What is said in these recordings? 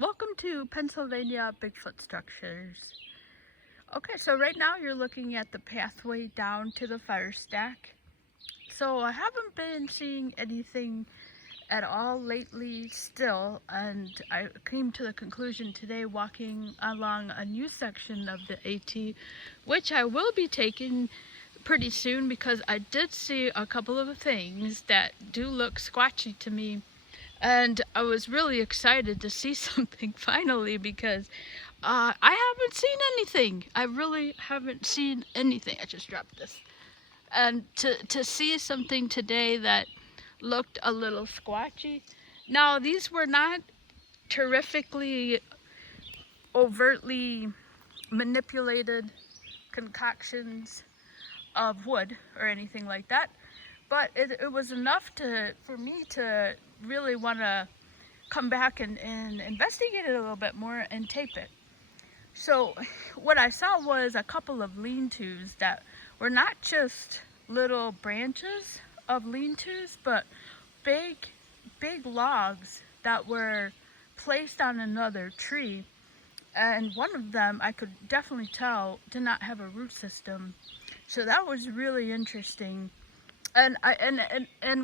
Welcome to Pennsylvania Bigfoot Structures. Okay, so right now you're looking at the pathway down to the fire stack. So I haven't been seeing anything at all lately still, and I came to the conclusion today walking along a new section of the AT, which I will be taking pretty soon because I did see a couple of things that do look squatchy to me. And I was really excited to see something finally because I haven't seen anything. I really haven't seen anything. I just dropped this. And to see something today that looked a little squatchy. Now, these were not terrifically overtly manipulated concoctions of wood or anything like that, but it was enough for me to really want to come back and investigate it a little bit more and tape it. So what I saw was a couple of lean-tos that were not just little branches of lean-tos, but big logs that were placed on another tree. And one of them I could definitely tell did not have a root system. So that was really interesting. And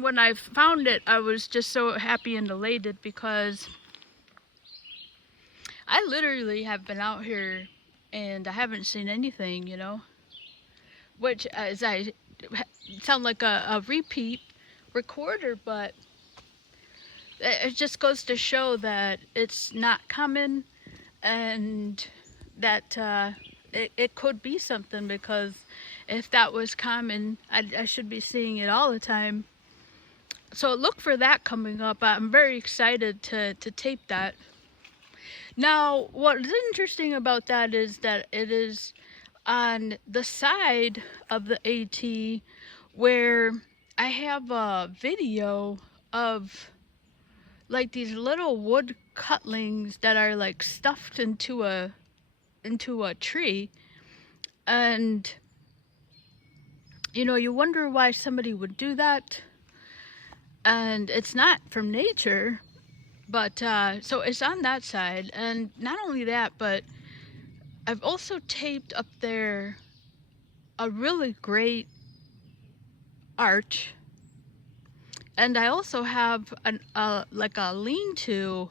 when I found it, I was just so happy and elated because I literally have been out here and I haven't seen anything, which as I sound like a repeat recorder, but it just goes to show that it's not common and that it could be something, because if that was common, I should be seeing it all the time. So look for that coming up. I'm very excited to tape that. Now, what is interesting about that is that it is on the side of the AT where I have a video of like these little wood cutlings that are like stuffed into a tree. And you wonder why somebody would do that, and it's not from nature. But so it's on that side, and not only that, but I've also taped up there a really great arch, and I also have like a lean-to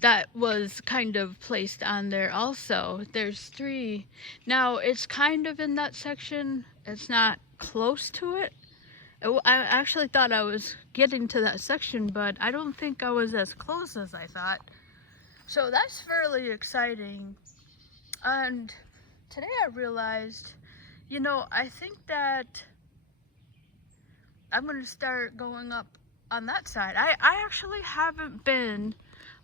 that was kind of placed on there also. There's 3. Now it's kind of in that section. It's not close to it. I actually thought I was getting to that section, but I don't think I was as close as I thought. So that's fairly exciting. And today I realized, I think that I'm going to start going up on that side. I actually haven't been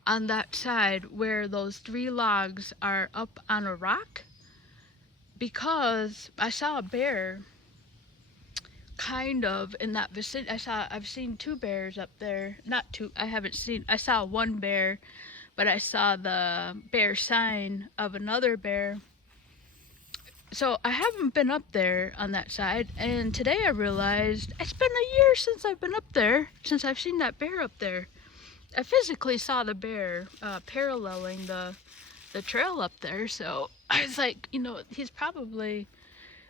on that side where those 3 logs are up on a rock, because I saw a bear kind of in that vicinity. I've seen 2 bears up there. Not 2, I saw 1 bear, but I saw the bear sign of another bear. So I haven't been up there on that side, and today I realized it's been a year since I've been up there, since I've seen that bear up there. I physically saw the bear paralleling the trail up there, so I was like, he's probably,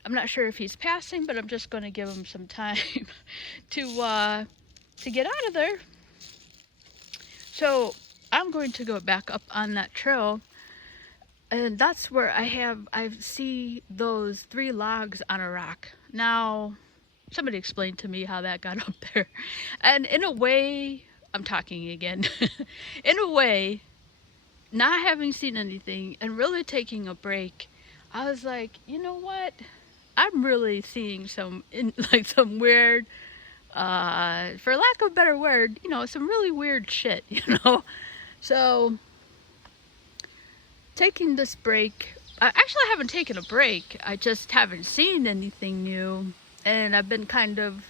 I'm not sure if he's passing, but I'm just going to give him some time to get out of there. So I'm going to go back up on that trail, and that's where I see those 3 logs on a rock. Now, somebody explain to me how that got up there. And in a way, I'm talking again. In a way, not having seen anything and really taking a break, I was like, you know what? I'm really seeing some weird, for lack of a better word, some really weird shit, So, taking this break, I actually haven't taken a break. I just haven't seen anything new. And I've been kind of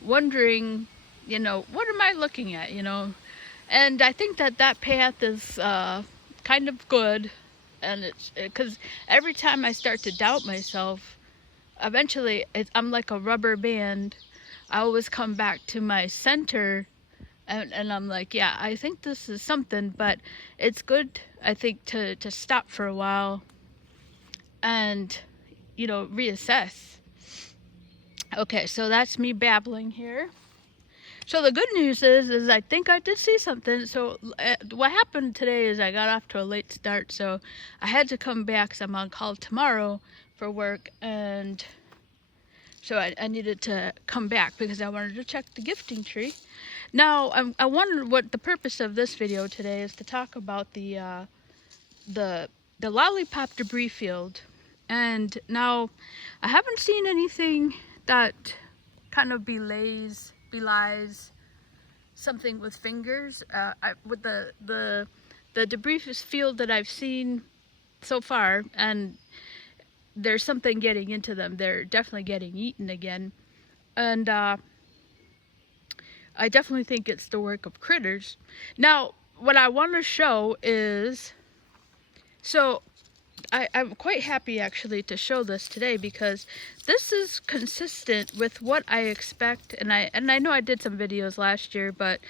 wondering, what am I looking at, And I think that path is kind of good. And it's because every time I start to doubt myself, eventually I'm like a rubber band. I always come back to my center And I'm like, yeah, I think this is something, but it's good, I think, to stop for a while and, reassess. Okay, so that's me babbling here. So the good news is I think I did see something. So what happened today is I got off to a late start, so I had to come back because I'm on call tomorrow for work, and so I needed to come back because I wanted to check the gifting tree. Now I wondered what the purpose of this video today is, to talk about the the lollipop debris field. And now I haven't seen anything that kind of belies something with fingers. With the debris field that I've seen so far, and there's something getting into them. They're definitely getting eaten again, and I definitely think it's the work of critters. Now, what I want to show is, so I'm quite happy actually to show this today, because this is consistent with what I expect, and I know I did some videos last year, but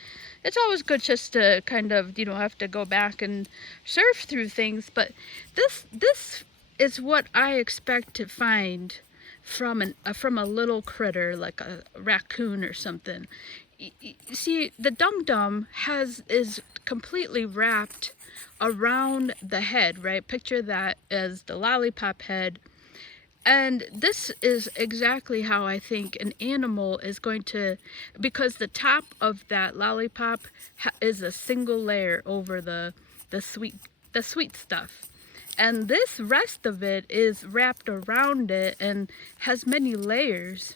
it's always good just to kind of, have to go back and surf through things. But this is what I expect to find from a little critter like a raccoon or something. See, the dum-dum is completely wrapped around the head, right? Picture that as the lollipop head. And this is exactly how I think an animal is going to, because the top of that lollipop is a single layer over the sweet stuff. And this rest of it is wrapped around it and has many layers.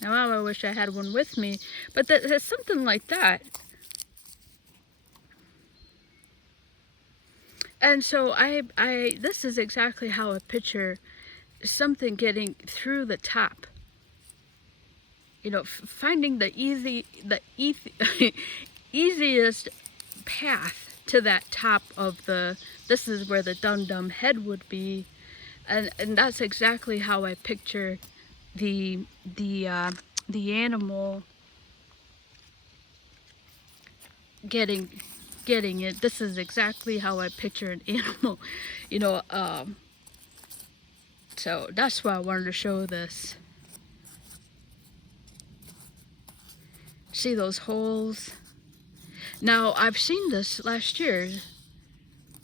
Now, I wish I had one with me, but there's something like that. And so this is exactly how I picture something getting through the top. Finding the easiest path to that top of this is where the dum-dum head would be, and that's exactly how I picture the animal getting it. This is exactly how I picture an animal, so that's why I wanted to show this. See those holes? Now, I've seen this last year,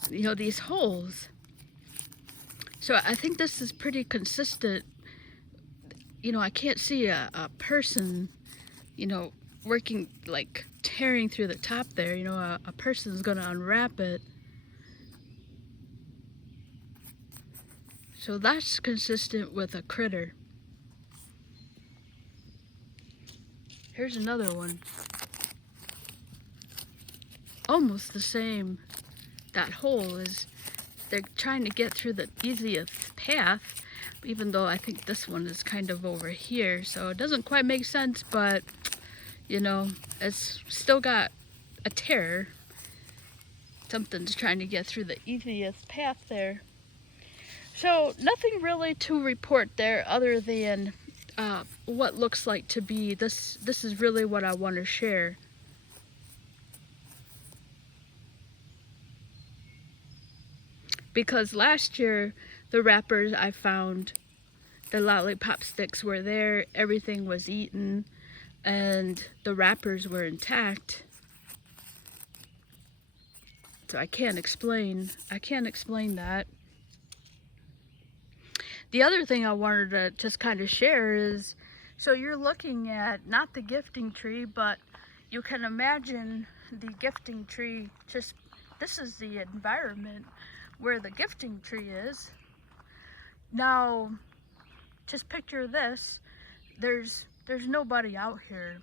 these holes. So I think this is pretty consistent. I can't see a person, working, like tearing through the top there. A person's gonna unwrap it. So that's consistent with a critter. Here's another one. Almost the same. That hole is, they're trying to get through the easiest path, even though I think this one is kind of over here, so it doesn't quite make sense, but it's still got a tear. Something's trying to get through the easiest path there. So nothing really to report there other than what looks like to be this is really what I want to share. Because last year, the wrappers I found, the lollipop sticks were there, everything was eaten, and the wrappers were intact. So I can't explain that. The other thing I wanted to just kind of share is, so you're looking at not the gifting tree, but you can imagine the gifting tree, this is the environment where the gifting tree is. Now, just picture this. There's nobody out here,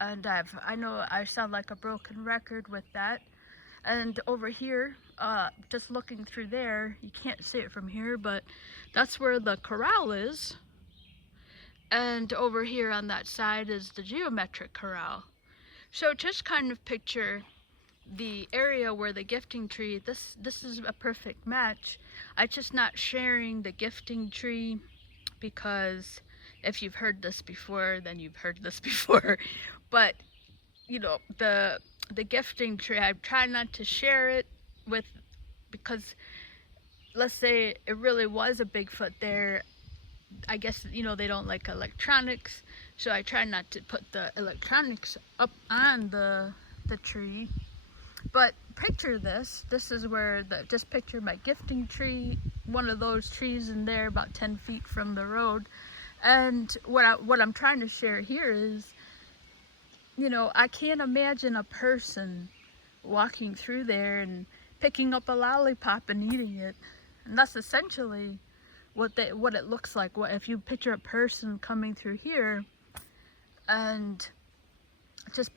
and I know I sound like a broken record with that. And over here, just looking through there, you can't see it from here, but that's where the corral is. And over here on that side is the geometric corral. So just kind of picture the area where the gifting tree, this is a perfect match. I'm just not sharing the gifting tree because if you've heard this before, then you've heard this before. But you know, the gifting tree, I try not to share it with, because let's say it really was a Bigfoot there. I guess, you know, they don't like electronics, so I try not to put the electronics up on the tree. But picture this. This is where just picture my gifting tree, one of those trees in there about 10 feet from the road. And what I'm trying to share here is, you know, I can't imagine a person walking through there and picking up a lollipop and eating it. And that's essentially what it looks like. What if you picture a person coming through here and just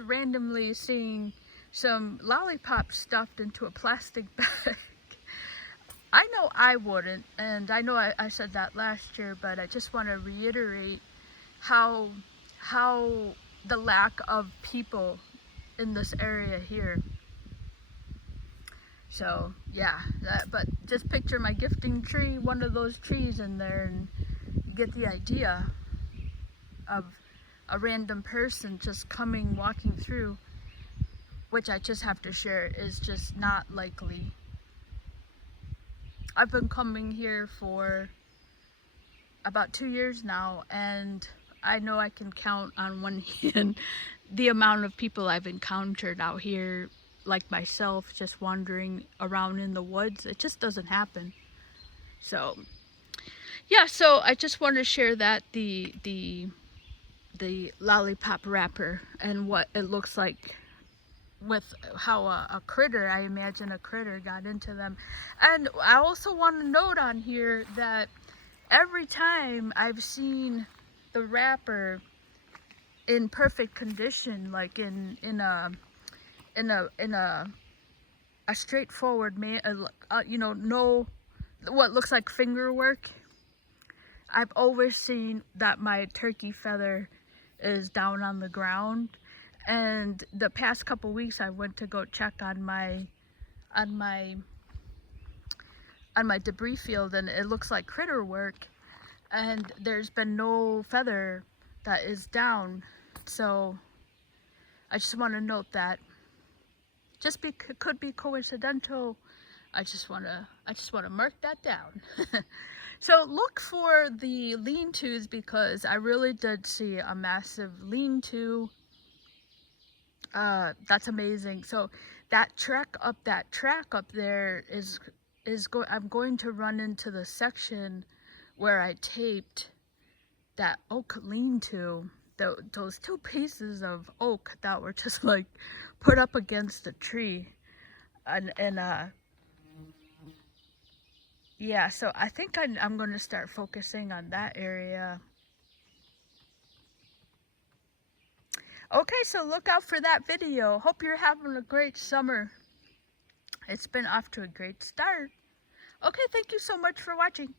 randomly seeing some lollipop stuffed into a plastic bag. I know I wouldn't, and I know I said that last year, but I just want to reiterate how the lack of people in this area here. So yeah, but just picture my gifting tree, one of those trees in there, and you get the idea of a random person just walking through, which I just have to share is just not likely. I've been coming here for about 2 years now, and I know I can count on one hand the amount of people I've encountered out here, like myself, just wandering around in the woods. It just doesn't happen. So yeah, so I just want to share that the lollipop wrapper and what it looks like, with how a critter, I imagine a critter got into them. And I also want to note on here that every time I've seen the wrapper in perfect condition, like in a straightforward you know, no what looks like finger work, I've always seen that my turkey feather is down on the ground. And the past couple weeks I went to go check on my debris field, and it looks like critter work, and there's been no feather that is down. So I just want to note that. Could be coincidental. I just want to mark that down. So look for the lean-tos, because I really did see a massive lean-to. That's amazing. So that track up there I'm going to run into the section where I taped that oak lean-to, those two pieces of oak that were just like put up against the tree. And yeah, so I think I'm going to start focusing on that area. Okay, so look out for that video. Hope you're having a great summer. It's been off to a great start. Okay, thank you so much for watching.